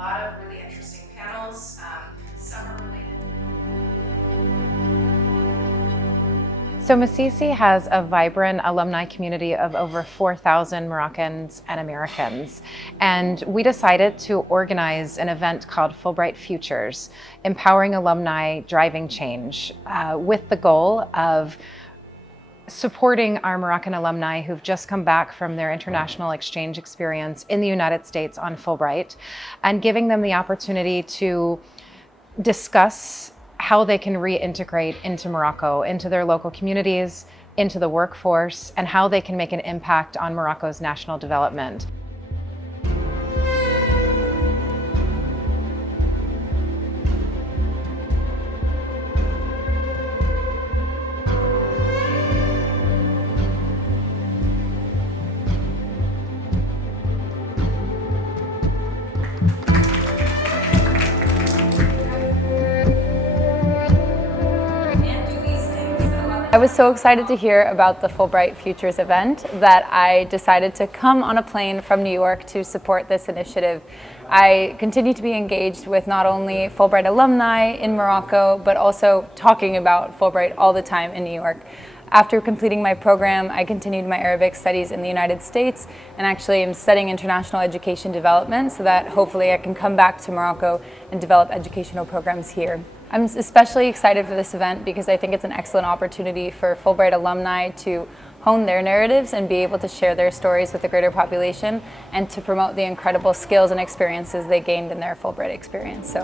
lot of really interesting panels. Some are related. So MACECE has a vibrant alumni community of over 4,000 Moroccans and Americans. And we decided to organize an event called Fulbright Futures, empowering alumni driving change, with the goal of supporting our Moroccan alumni who've just come back from their international exchange experience in the United States on Fulbright, and giving them the opportunity to discuss how they can reintegrate into Morocco, into their local communities, into the workforce, and how they can make an impact on Morocco's national development. I was so excited to hear about the Fulbright Futures event that I decided to come on a plane from New York to support this initiative. I continue to be engaged with not only Fulbright alumni in Morocco, but also talking about Fulbright all the time in New York. After completing my program, I continued my Arabic studies in the United States and actually am studying international education development so that hopefully I can come back to Morocco and develop educational programs here. I'm especially excited for this event because I think it's an excellent opportunity for Fulbright alumni to hone their narratives and be able to share their stories with the greater population and to promote the incredible skills and experiences they gained in their Fulbright experience.